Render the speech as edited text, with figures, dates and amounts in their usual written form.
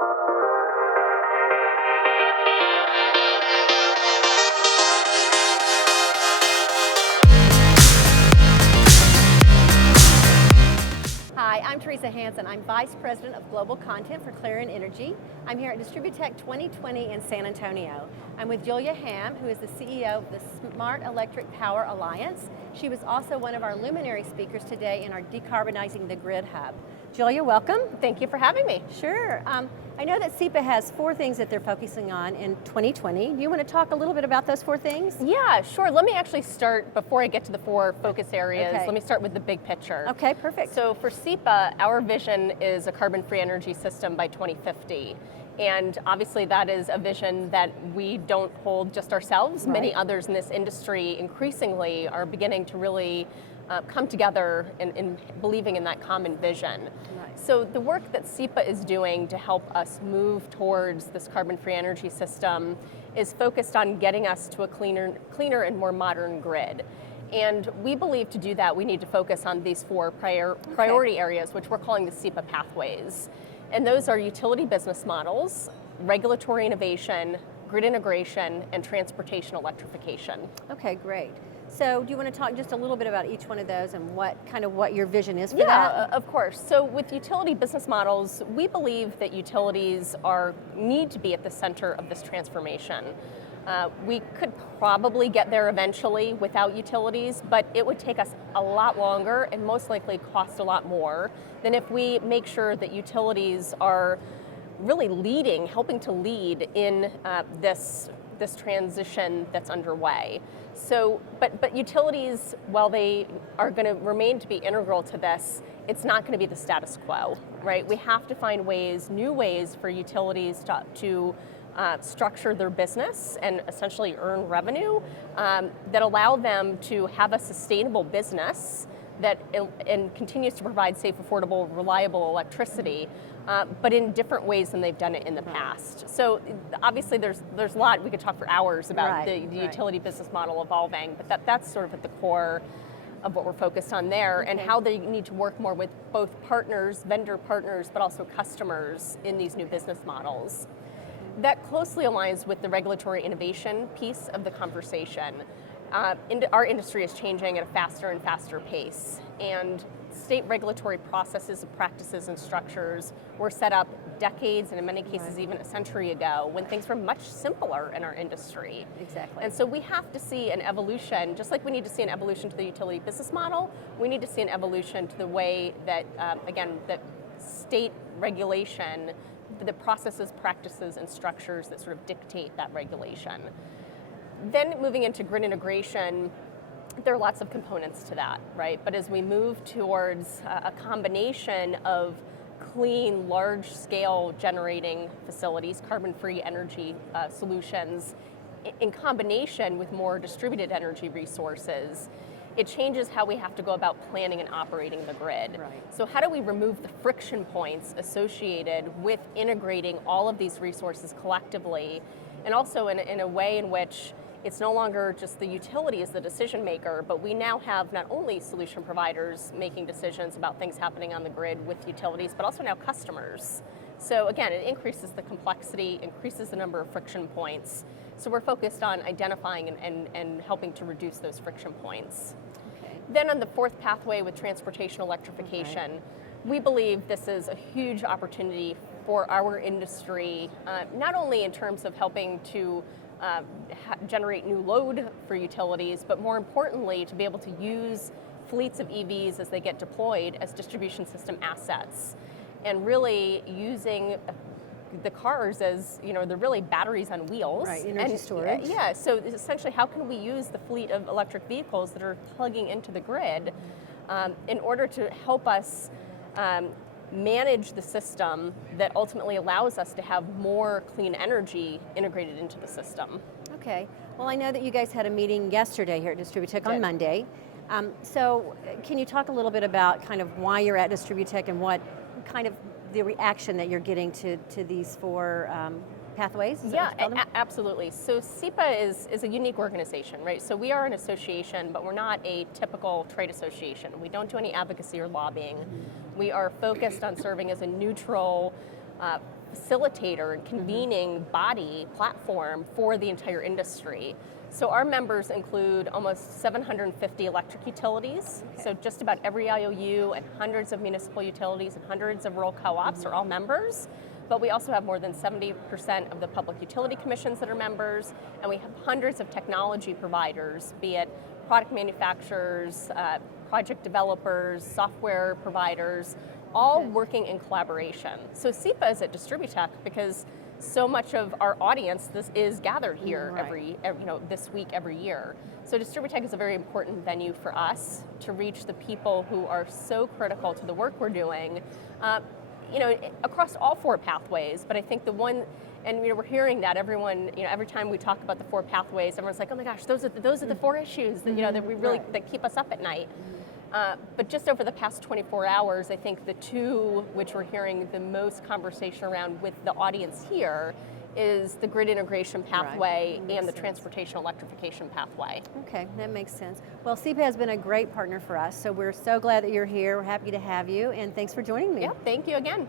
Hi, I'm Teresa Hansen. I'm Vice President of Global Content for Clarion Energy. I'm here at DISTRIBUTECH 2020 in San Antonio. I'm with Julia Hamm, who is the CEO of the Smart Electric Power Alliance. She was also one of our luminary speakers today in our Decarbonizing the Grid Hub. Julia, welcome. Thank you for having me. Sure. I know that SEPA has 4 things that they're focusing on in 2020. Do you want to talk a little bit about those 4 things? Yeah, sure. Let me actually start, before I get to the 4 focus areas, Okay. let me start with the big picture. Okay, perfect. So for SEPA, our vision is a carbon-free energy system by 2050. And obviously that is a vision that we don't hold just ourselves. Right. Many others in this industry increasingly are beginning to really come together in believing in that common vision. Right. So the work that SEPA is doing to help us move towards this carbon-free energy system is focused on getting us to a cleaner and more modern grid. And we believe to do that, we need to focus on these 4 priority areas, which we're calling the SEPA pathways. And those are utility business models, regulatory innovation, grid integration, and transportation electrification. Okay, great. So do you want to talk just a little bit about each one of those and what your vision is for that? Yeah, of course. So with utility business models, we believe that utilities need to be at the center of this transformation. We could probably get there eventually without utilities, but it would take us a lot longer and most likely cost a lot more than if we make sure that utilities are really helping to lead in this transition that's underway. So, but utilities, while they are going to remain to be integral to this, it's not going to be the status quo, right? We have to find new ways for utilities to structure their business and essentially earn revenue that allow them to have a sustainable business that continues to provide safe, affordable, reliable electricity, but in different ways than they've done it in the past. So obviously there's a lot, we could talk for hours about the utility business model evolving, but that's sort of at the core of what we're focused on there, and how they need to work more with both partners, vendor partners, but also customers in these new business models. That closely aligns with the regulatory innovation piece of the conversation. Our industry is changing at a faster and faster pace, and state regulatory processes, practices, and structures were set up decades, and in many cases even a century ago, when things were much simpler in our industry. Exactly. And so we have to see an evolution, just like we need to see an evolution to the utility business model, we need to see an evolution to the way that, that state regulation, the processes, practices, and structures that sort of dictate that regulation. Then moving into grid integration, there are lots of components to that, right? But as we move towards a combination of clean, large-scale generating facilities, carbon-free energy solutions, in combination with more distributed energy resources, it changes how we have to go about planning and operating the grid. Right. So how do we remove the friction points associated with integrating all of these resources collectively, and also in a way in which it's no longer just the utility as the decision maker, but we now have not only solution providers making decisions about things happening on the grid with utilities, but also now customers. So again, it increases the complexity, increases the number of friction points. So we're focused on identifying and helping to reduce those friction points. Okay. Then on the 4th pathway with transportation electrification, we believe this is a huge opportunity for our industry, not only in terms of helping to generate new load for utilities, but more importantly, to be able to use fleets of EVs as they get deployed as distribution system assets, and really using the cars as, they're really batteries on wheels. Right, energy storage. Yeah, so essentially how can we use the fleet of electric vehicles that are plugging into the grid in order to help us manage the system that ultimately allows us to have more clean energy integrated into the system. Okay. Well, I know that you guys had a meeting yesterday here at Distributech on Monday. So can you talk a little bit about kind of why you're at Distributech and what kind of the reaction that you're getting to these 4 pathways? Absolutely. So SEPA is a unique organization, right? So we are an association, but we're not a typical trade association. We don't do any advocacy or lobbying. We are focused on serving as a neutral facilitator and convening body platform for the entire industry. So our members include almost 750 electric utilities, so just about every IOU and hundreds of municipal utilities and hundreds of rural co-ops are all members. But we also have more than 70% of the public utility commissions that are members, and we have hundreds of technology providers, be it product manufacturers, project developers, software providers, all working in collaboration. So SEPA is at DISTRIBUTECH because so much of our audience is gathered here this week every year. So DISTRIBUTECH is a very important venue for us to reach the people who are so critical to the work we're doing, across all four pathways. But I think the one, and we're hearing that everyone, every time we talk about the four pathways, everyone's like, oh my gosh, those are the four issues that that we really that keep us up at night. But just over the past 24 hours, I think the two which we're hearing the most conversation around with the audience here is the grid integration pathway and the transportation electrification pathway. Okay, that makes sense. Well, SEPA has been a great partner for us, so we're so glad that you're here. We're happy to have you, and thanks for joining me. Yeah, thank you again.